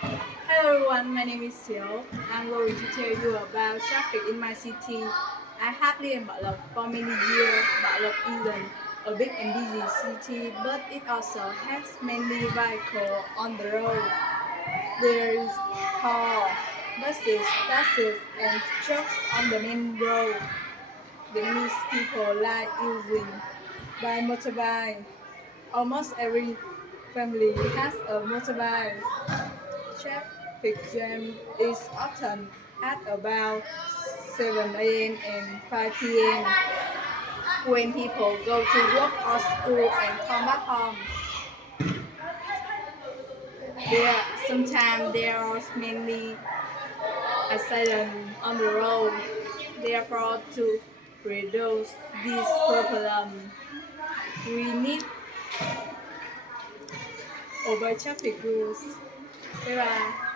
Hello everyone, my name is Xiao. I'm going to tell you about traffic in my city. I have lived in Bảo Lộc for many years. Bảo Lộc isn't a big and busy city, but it also has many vehicles on the road. There is cars, buses, taxis, and trucks on the main road. The many people like using by motorbike. Almost every family has a motorbike. Traffic jam is often at about 7 a.m. and 5 p.m. when people go to work or school and come back home. There sometimes there are many accidents on the road. Therefore, to reduce this problem, we need over traffic rules. Bye bye.